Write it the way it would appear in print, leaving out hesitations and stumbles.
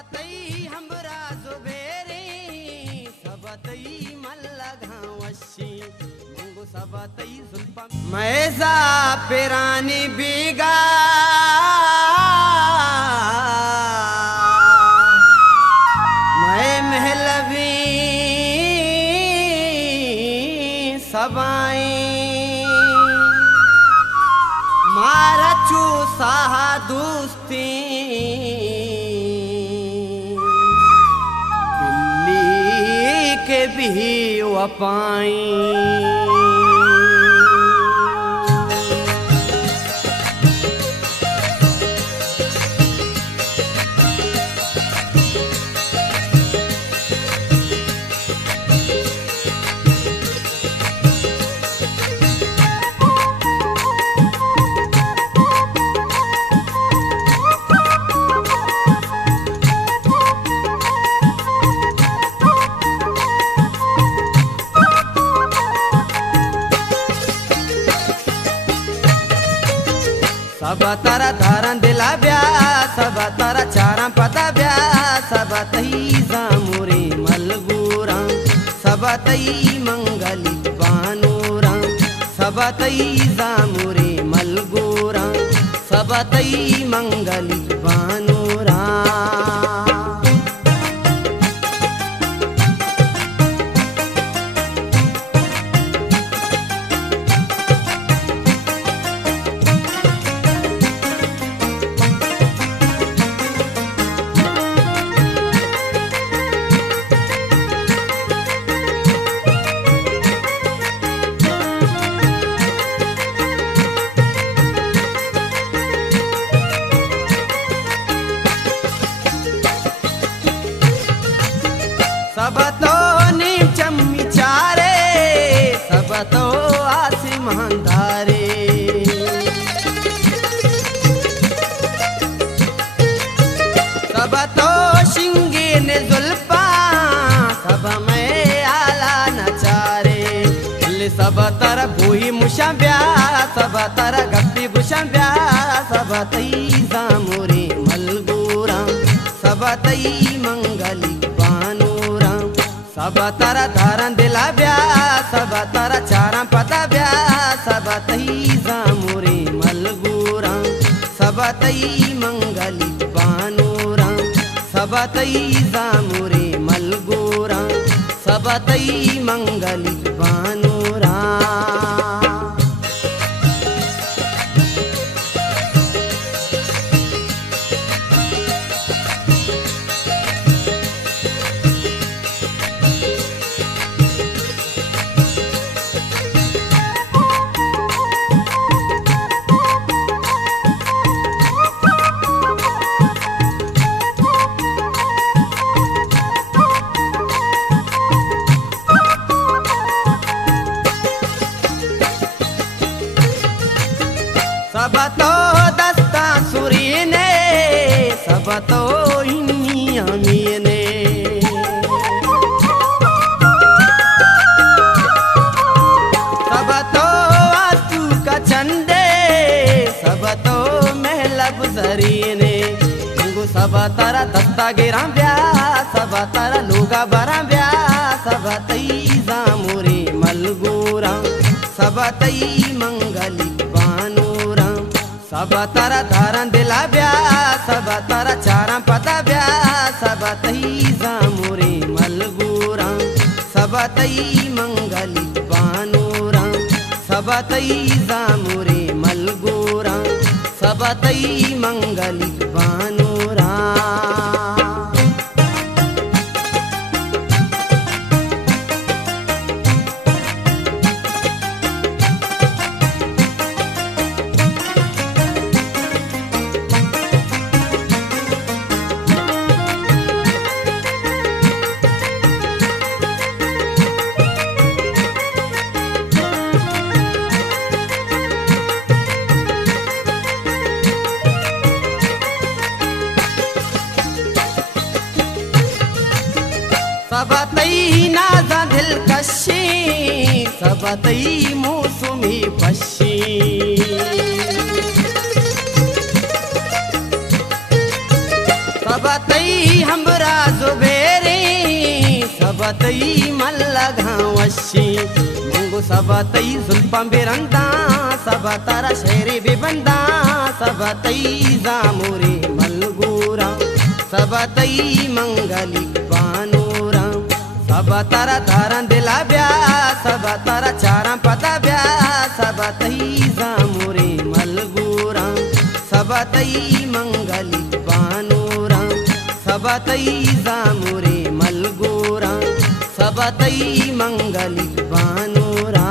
सबतई हमरा जुबेरे सबतई मल्ला घावशी मंगो सबतई जुल्फा मैसा पेरानी बीगा मैं महलवी सबाई मारा चू साहा दोस्ती बिल्ली के भी वपाई सब तारा धारण दिला ब्या सब तारा चारा पता ब्या सब तई जामुरे मलगूरा सब तई मंगली बानूरा सब तई जामुरे मलगूरा सब तई मंगली बानूरा सब तो नीचम चारे सब तो आसमान धारे सब तो शिंगे ने जुल्फा सब में आला नचारे सब तर भूई मुशा ब्या सब तर गप्पी भूषा ब्या सब तई जामुरे मलगूरा सब तई मंगली सब तारा धारण दिला ब्या सब तारा चारा पता ब्या सब तई जामुरे मलगूरा सब तई मंगली बानूरा सब तई जामुरे मलगूरा सब तई मंगली बानूरा सब तो दस्ता सुरी ने सब तो इन्हीं ने सब तो आंसू का चंदे सब तो महला गुजरी ने सब तारा दस्ता गिरा ब्या सब तारा लोगा बरा ब्या सब तई जामुरे मलगूरा सब तई मंगली सब तारा धारण दिला ब्या सब तारा चारा पता ब्या सब तई जामुरे मलगूरा सब तई मंगली बानूरा सब तई जामुरे मलगूरा सब तई मंगली बानूरा सब तई नाजा दिलकशी सब तई मौसमी फशी सबतई हमरा जुबेरे सबतई मल्ला घावशी मंगो सबतई जुल्फा बेरंदा सबतारा शेरे बेबंदा सबतई जामुरे मलगूरा सबतई मंगली बानूरा सबतारा धारण दिला ब्या सबतारा चारा पता ब्या सबतई जामुरे मलगूरा सबतई मंगली बानूरा सबतई जामुरे मलगूरा सबतई मंगली बानूरा।